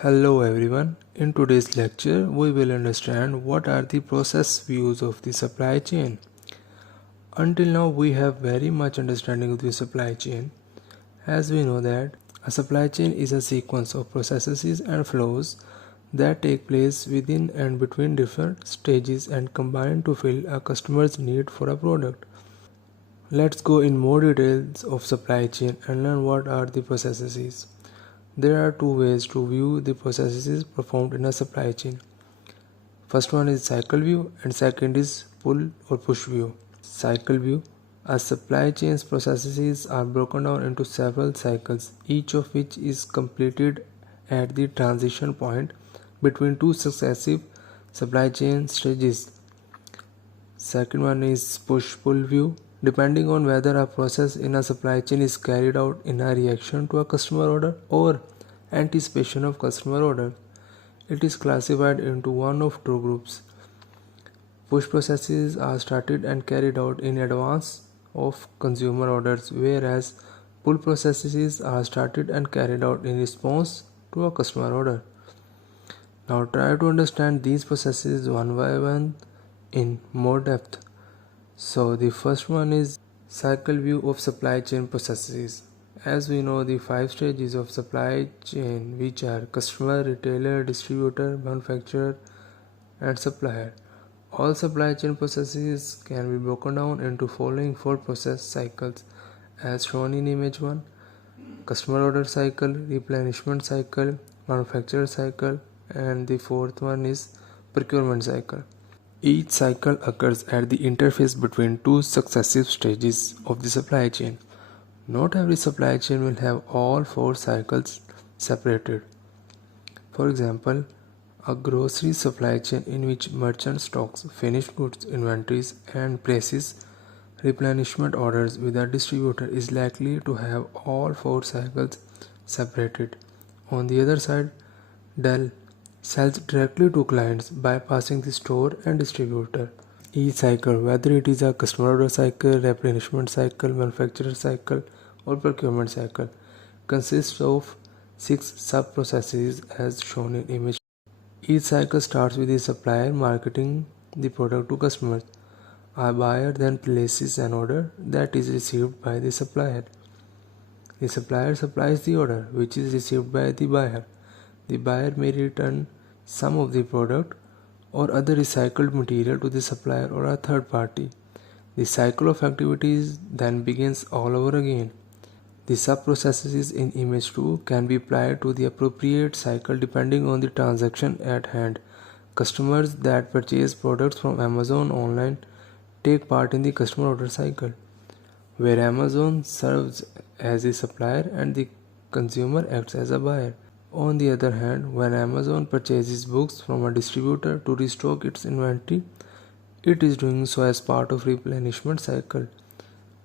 Hello everyone. In today's lecture, we will understand what are the process views of the supply chain. Until now, we have very much understanding of the supply chain, as we know that a supply chain is a sequence of processes and flows that take place within and between different stages and combine to fill a customer's need for a product. Let's go in more details of supply chain and learn what are the processes. There are two ways to view the processes performed in a supply chain. First one is cycle view and second is pull or push view. Cycle view. A supply chain's processes are broken down into several cycles, each of which is completed at the transition point between two successive supply chain stages. Second one is push-pull view. Depending on whether a process in a supply chain is carried out in a reaction to a customer order or anticipation of customer order, it is classified into one of two groups. Push processes are started and carried out in advance of consumer orders, whereas pull processes are started and carried out in response to a customer order. Now try to understand these processes one by one in more depth. So the first one is cycle view of supply chain processes. As we know, the five stages of supply chain, which are customer, retailer, distributor, manufacturer, and supplier. All supply chain processes can be broken down into following four process cycles as shown in image 1: customer order cycle, replenishment cycle, manufacturer cycle, and the fourth one is procurement cycle. Each cycle occurs at the interface between two successive stages of the supply chain. Not every supply chain will have all four cycles separated. For example, a grocery supply chain in which merchant stocks finished goods inventories and places replenishment orders with a distributor is likely to have all four cycles separated. On the other side, Dell sells directly to clients bypassing the store and distributor. Each cycle, whether it is a customer order cycle, replenishment cycle, manufacturer cycle, or procurement cycle, consists of 6 sub-processes as shown in image. Each cycle starts with the supplier marketing the product to customers. A buyer then places an order that is received by the supplier. The supplier supplies the order, which is received by the buyer. The buyer may return some of the product or other recycled material to the supplier or a third party. The cycle of activities then begins all over again. The sub-processes in image 2 can be applied to the appropriate cycle depending on the transaction at hand. Customers that purchase products from Amazon online take part in the customer order cycle, where Amazon serves as a supplier and the consumer acts as a buyer. On the other hand, when Amazon purchases books from a distributor to restock its inventory, it is doing so as part of replenishment cycle,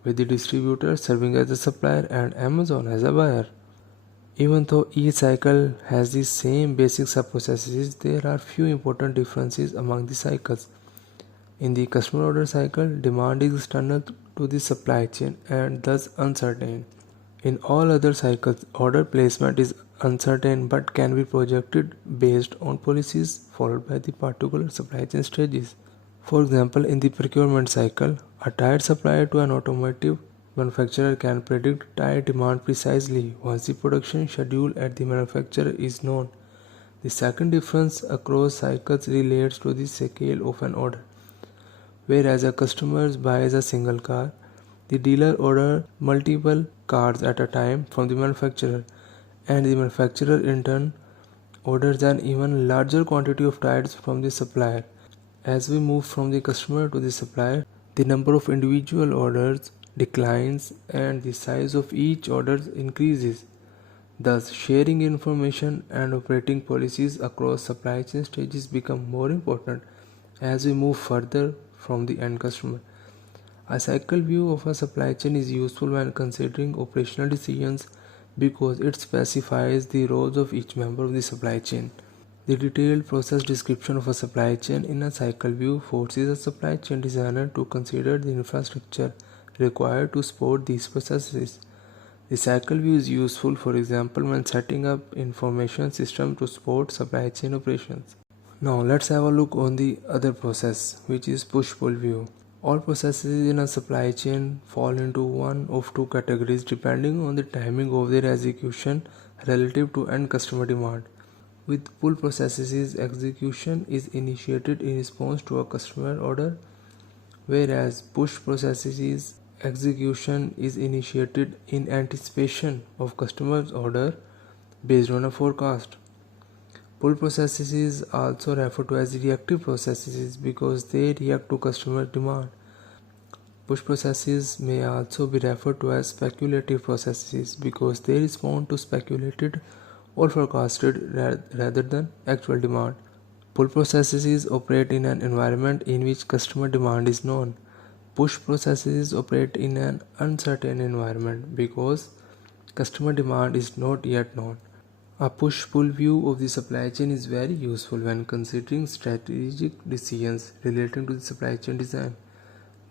with the distributor serving as a supplier and Amazon as a buyer. Even though each cycle has the same basic sub-processes, there are few important differences among the cycles. In the customer order cycle, demand is external to the supply chain and thus uncertain. In all other cycles, order placement is uncertain but can be projected based on policies followed by the particular supply chain stages. For example, in the procurement cycle, a tire supplier to an automotive manufacturer can predict tire demand precisely once the production schedule at the manufacturer is known. The second difference across cycles relates to the scale of an order. Whereas a customer buys a single car, the dealer orders multiple cars at a time from the manufacturer, and the manufacturer in turn orders an even larger quantity of tires from the supplier. As we move from the customer to the supplier, the number of individual orders declines and the size of each order increases. Thus, sharing information and operating policies across supply chain stages become more important as we move further from the end customer. A cycle view of a supply chain is useful when considering operational decisions because it specifies the roles of each member of the supply chain. The detailed process description of a supply chain in a cycle view forces a supply chain designer to consider the infrastructure required to support these processes. The cycle view is useful, for example, when setting up information system to support supply chain operations. Now let's have a look on the other process, which is push-pull view. All processes in a supply chain fall into one of two categories depending on the timing of their execution relative to end customer demand. With pull processes, execution is initiated in response to a customer order, whereas push processes, execution is initiated in anticipation of customer's order based on a forecast. Pull processes also referred to as reactive processes because they react to customer demand. Push processes may also be referred to as speculative processes because they respond to speculated or forecasted rather than actual demand. Pull processes operate in an environment in which customer demand is known. Push processes operate in an uncertain environment because customer demand is not yet known. A push-pull view of the supply chain is very useful when considering strategic decisions relating to the supply chain design.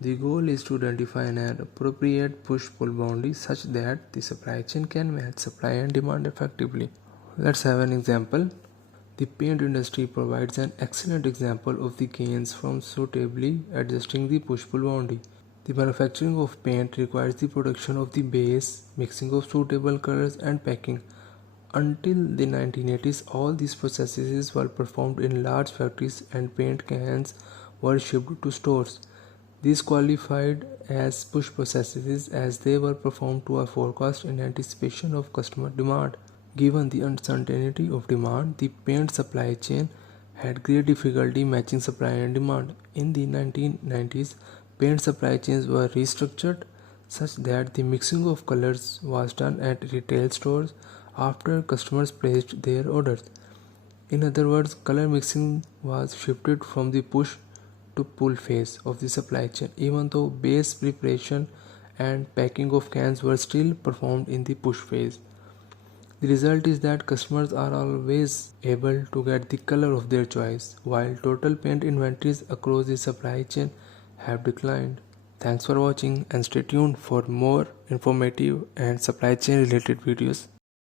The goal is to identify an appropriate push-pull boundary such that the supply chain can match supply and demand effectively. Let's have an example. The paint industry provides an excellent example of the gains from suitably adjusting the push-pull boundary. The manufacturing of paint requires the production of the base, mixing of suitable colors, and packing. Until the 1980s, all these processes were performed in large factories and paint cans were shipped to stores. These qualified as push processes as they were performed to a forecast in anticipation of customer demand. Given the uncertainty of demand, the paint supply chain had great difficulty matching supply and demand. In the 1990s, paint supply chains were restructured such that the mixing of colors was done at retail stores after customers placed their orders. In other words, color mixing was shifted from the push to pull phase of the supply chain, even though base preparation and packing of cans were still performed in the push phase. The result is that customers are always able to get the color of their choice, while total paint inventories across the supply chain have declined. Thanks for watching and stay tuned for more informative and supply chain related videos.